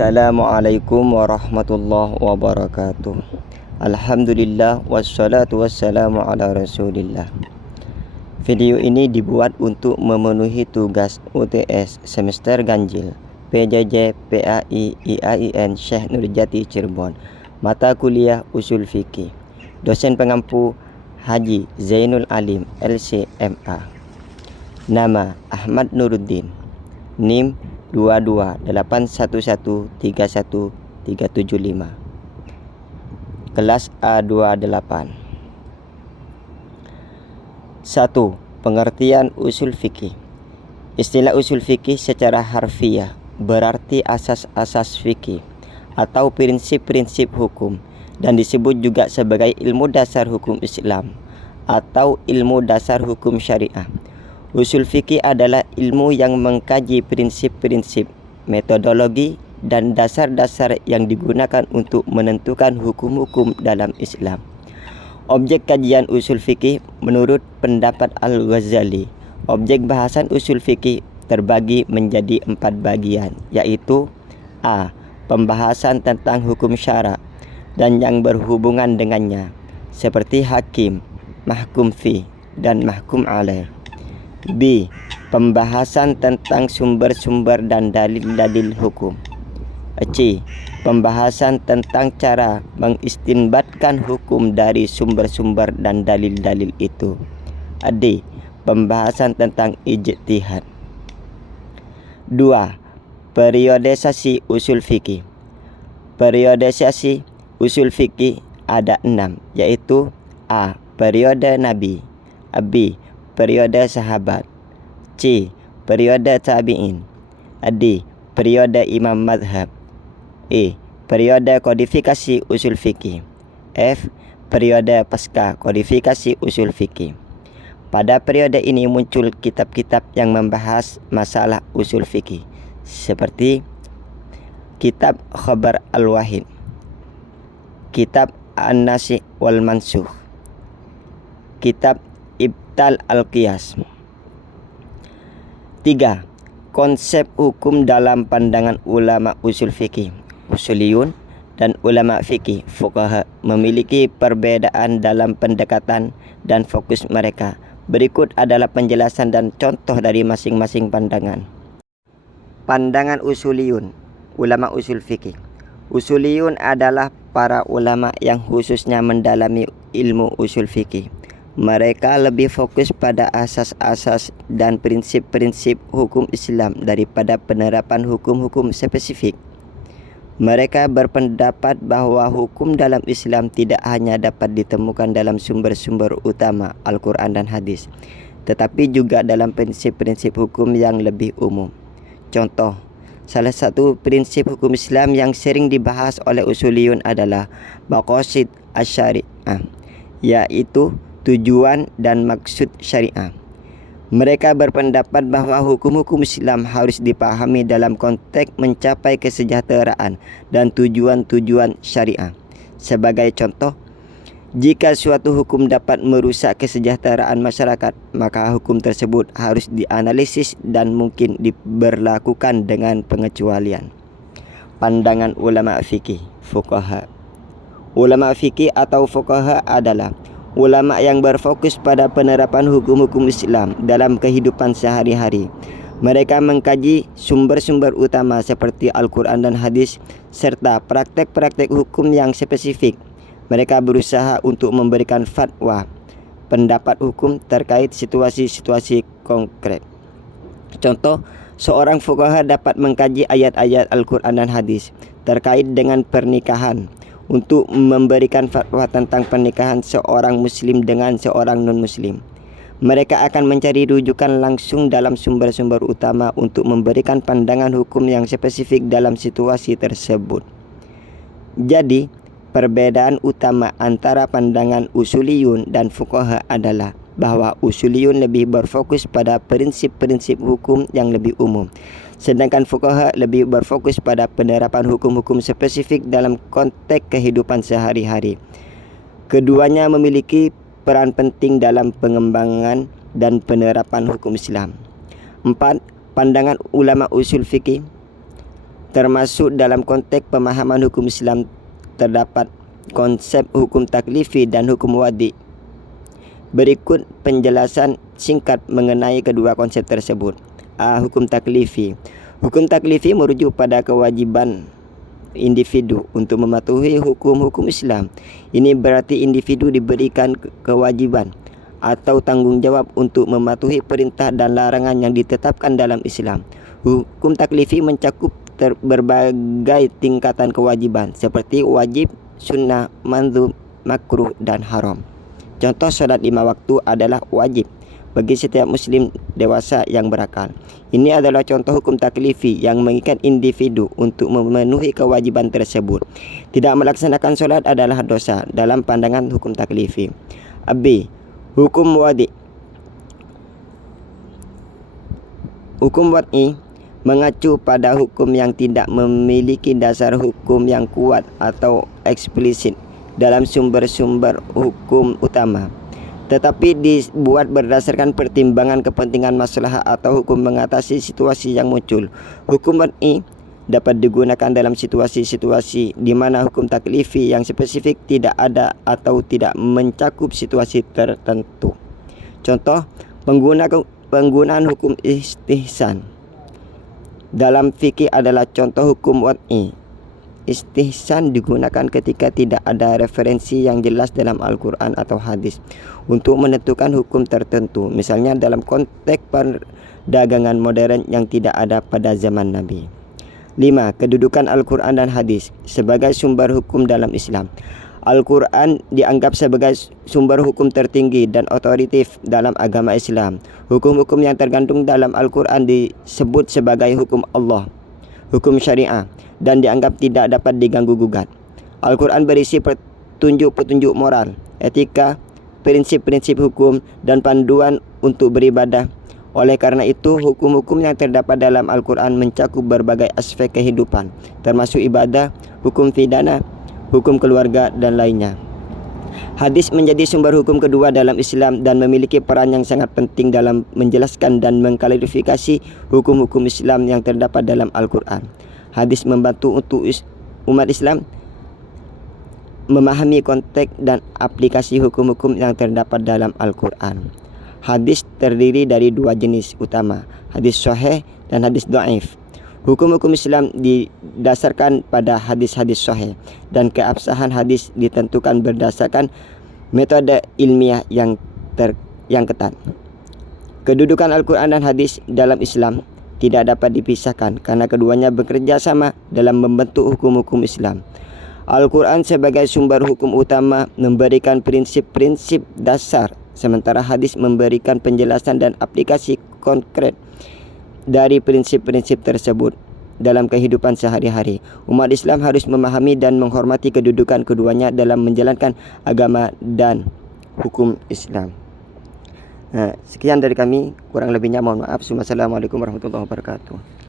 Assalamualaikum warahmatullahi wabarakatuh. Alhamdulillah wassalatu wassalamu ala rasulillah. Video ini dibuat untuk memenuhi tugas UTS semester ganjil PJJ PAI IAIN Syekh Nurjati Cirebon. Mata kuliah Usul Fikih. Dosen pengampu Haji Zainul Alim LCMA. Nama Ahmad Nuruddin. NIM 2281131375. Kelas A28. 1. Pengertian usul fikih. Istilah usul fikih secara harfiah berarti asas-asas fikih atau prinsip-prinsip hukum, dan disebut juga sebagai ilmu dasar hukum Islam atau ilmu dasar hukum syariah. Usul fikih adalah ilmu yang mengkaji prinsip-prinsip, metodologi, dan dasar-dasar yang digunakan untuk menentukan hukum-hukum dalam Islam. Objek kajian usul fikih menurut pendapat Al-Ghazali. Objek bahasan usul fikih terbagi menjadi 4 bagian, yaitu A. Pembahasan tentang hukum syara dan yang berhubungan dengannya, seperti hakim, mahkum fi, dan mahkum alaih. B. Pembahasan tentang sumber-sumber dan dalil-dalil hukum. C. Pembahasan tentang cara mengistinbatkan hukum dari sumber-sumber dan dalil-dalil itu. D. Pembahasan tentang ijtihad. 2. Periodisasi usul fikih. Periodisasi usul fikih ada 6, yaitu A. Periode Nabi. B. Periode sahabat. C. Periode tabi'in. D. Periode imam madhab. E. Periode kodifikasi usul fikih. F. Periode pasca kodifikasi usul fikih. Pada periode ini muncul kitab-kitab yang membahas masalah usul fikih, seperti Kitab Khabar Al-Wahid, Kitab An-Nasikh wal Mansukh, Kitab Ibtal Al-Qiyas. 3. Konsep hukum dalam pandangan ulama usul fikih. Usuliyun dan ulama fikih fuqaha memiliki perbedaan dalam pendekatan dan fokus mereka. Berikut adalah penjelasan dan contoh dari masing-masing pandangan. Pandangan usuliyun, ulama usul fikih. Usuliyun adalah para ulama yang khususnya mendalami ilmu usul fikih. Mereka lebih fokus pada asas-asas dan prinsip-prinsip hukum Islam daripada penerapan hukum-hukum spesifik. Mereka berpendapat bahwa hukum dalam Islam tidak hanya dapat ditemukan dalam sumber-sumber utama Al-Quran dan Hadis, tetapi juga dalam prinsip-prinsip hukum yang lebih umum. Contoh, salah satu prinsip hukum Islam yang sering dibahas oleh usuliyun adalah maqasid asy-syariah, yaitu tujuan dan maksud syariah. Mereka berpendapat bahwa hukum-hukum Islam harus dipahami dalam konteks mencapai kesejahteraan dan tujuan-tujuan syariah. Sebagai contoh, jika suatu hukum dapat merusak kesejahteraan masyarakat, maka hukum tersebut harus dianalisis dan mungkin diberlakukan dengan pengecualian. Pandangan ulama fikih, fuqaha. Ulama fikih atau fuqaha adalah ulama yang berfokus pada penerapan hukum-hukum Islam dalam kehidupan sehari-hari. Mereka mengkaji sumber-sumber utama seperti Al-Quran dan Hadis serta praktek-praktek hukum yang spesifik. Mereka berusaha untuk memberikan fatwa, pendapat hukum terkait situasi-situasi konkret. Contoh, seorang fuqaha dapat mengkaji ayat-ayat Al-Quran dan Hadis terkait dengan pernikahan untuk memberikan fatwa tentang pernikahan seorang muslim dengan seorang non-muslim. Mereka akan mencari rujukan langsung dalam sumber-sumber utama untuk memberikan pandangan hukum yang spesifik dalam situasi tersebut. Jadi, perbedaan utama antara pandangan usuliyun dan fuqaha adalah bahwa usuliyun lebih berfokus pada prinsip-prinsip hukum yang lebih umum, sedangkan fuqaha lebih berfokus pada penerapan hukum-hukum spesifik dalam konteks kehidupan sehari-hari. Keduanya memiliki peran penting dalam pengembangan dan penerapan hukum Islam. 4. Pandangan ulama usul fikih. termasuk dalam konteks pemahaman hukum Islam terdapat konsep hukum taklifi dan hukum wadi'. Berikut penjelasan singkat mengenai kedua konsep tersebut. Hukum taklifi. Hukum taklifi merujuk pada kewajiban individu untuk mematuhi hukum-hukum Islam. Ini berarti individu diberikan kewajiban atau tanggungjawab untuk mematuhi perintah dan larangan yang ditetapkan dalam Islam. Hukum taklifi mencakup berbagai tingkatan kewajiban seperti wajib, sunnah, mandhub, makruh dan haram. Contoh, solat 5 waktu adalah wajib bagi setiap muslim dewasa yang berakal. Ini adalah contoh hukum taklifi yang mengikat individu untuk memenuhi kewajiban tersebut. Tidak melaksanakan solat adalah dosa dalam pandangan hukum taklifi. B. Hukum wadi'. Hukum wadi' mengacu pada hukum yang tidak memiliki dasar hukum yang kuat atau eksplisit dalam sumber-sumber hukum utama, tetapi dibuat berdasarkan pertimbangan kepentingan maslahah atau hukum mengatasi situasi yang muncul. Hukum wadi' dapat digunakan dalam situasi-situasi di mana hukum taklifi yang spesifik tidak ada atau tidak mencakup situasi tertentu. Contoh, penggunaan hukum istihsan dalam fikih adalah contoh hukum wadi'. Istihsan digunakan ketika tidak ada referensi yang jelas dalam Al-Quran atau hadis untuk menentukan hukum tertentu, misalnya dalam konteks perdagangan modern yang tidak ada pada zaman Nabi. 5. Kedudukan Al-Quran dan hadis sebagai sumber hukum dalam Islam. Al-Quran dianggap sebagai sumber hukum tertinggi dan otoritatif dalam agama Islam. Hukum-hukum yang tergantung dalam Al-Quran disebut sebagai hukum Allah, hukum syariah, dan dianggap tidak dapat diganggu-gugat. Al-Quran berisi petunjuk-petunjuk moral, etika, prinsip-prinsip hukum, dan panduan untuk beribadah. Oleh karena itu, hukum-hukum yang terdapat dalam Al-Quran mencakup berbagai aspek kehidupan, termasuk ibadah, hukum pidana, hukum keluarga, dan lainnya. Hadis menjadi sumber hukum kedua dalam Islam dan memiliki peran yang sangat penting dalam menjelaskan dan mengklarifikasi hukum-hukum Islam yang terdapat dalam Al-Quran. Hadis membantu untuk umat Islam memahami konteks dan aplikasi hukum-hukum yang terdapat dalam Al-Quran. Hadis terdiri dari dua jenis utama, hadis sahih dan hadis dhaif. Hukum-hukum Islam didasarkan pada hadis-hadis sahih dan keabsahan hadis ditentukan berdasarkan metode ilmiah yang ketat. Kedudukan Al-Quran dan hadis dalam Islam tidak dapat dipisahkan karena keduanya bekerja sama dalam membentuk hukum-hukum Islam. Al-Quran sebagai sumber hukum utama memberikan prinsip-prinsip dasar, sementara hadis memberikan penjelasan dan aplikasi konkret dari prinsip-prinsip tersebut dalam kehidupan sehari-hari. Umat Islam harus memahami dan menghormati kedudukan keduanya dalam menjalankan agama dan hukum Islam. Sekian dari kami, kurang lebihnya mohon maaf. Assalamualaikum warahmatullahi wabarakatuh.